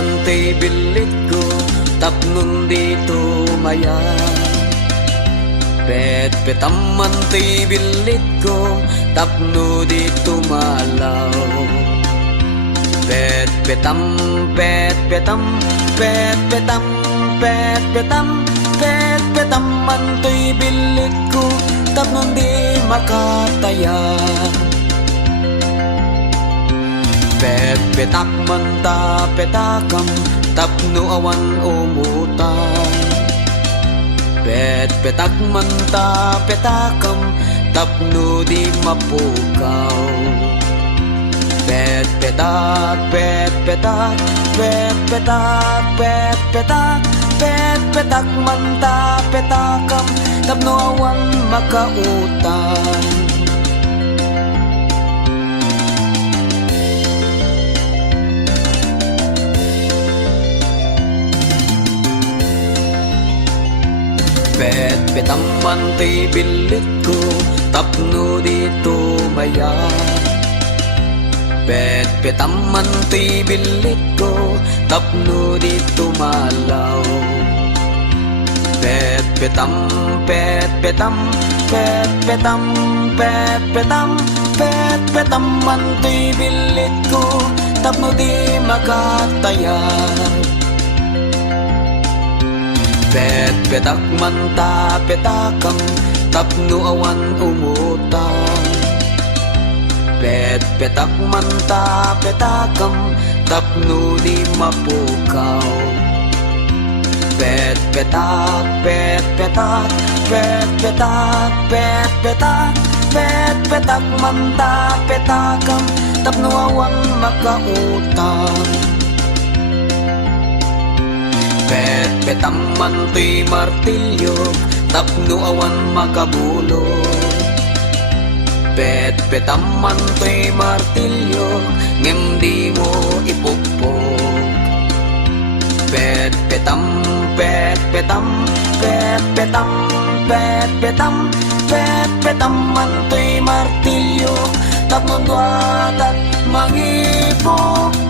man ti bilit ko, tapnon dito maya. Pet-petam man ti bilit ko, tapno dito malaw. Pet-petam, pet-petam, pet-petam, pet-petam, pet-petam man ti bilit ko, tapnon di makataya. Pet-petak man ta petakam, tapno awan umutang. Pet-petak man ta petakam, tapno di mapukaw. Pet-petak, pet-petak, pet-petak, pet-petak, pet-petak man ta petakam, tapno awan makautang. Pet-petam man ti bilit ko, tapno dito maya. Pet-petam man ti bilit ko, tapno dito malaw. Pet-petam, pet-petam, pet-petam, pet-petam, pet-petam man ti bilit ko, tapno di makataya. Pet-petak man ta petakam, tapno awan umutang. Pet-petak man ta petakam, tapno di mapukaw. Pet-petak, pet-petak, pet-petak, pet-petak, pet-petak man ta petakam, tapno awan makautang. Pet-petam man ti martilyo, tapno awan makabulog. Pet-petam man ti martilyo, ngem di mo ipukpok. Pet-petam, pet-petam, pet-petam, pet-petam, pet-petam man ti martilyo, tapno duatat mangipok.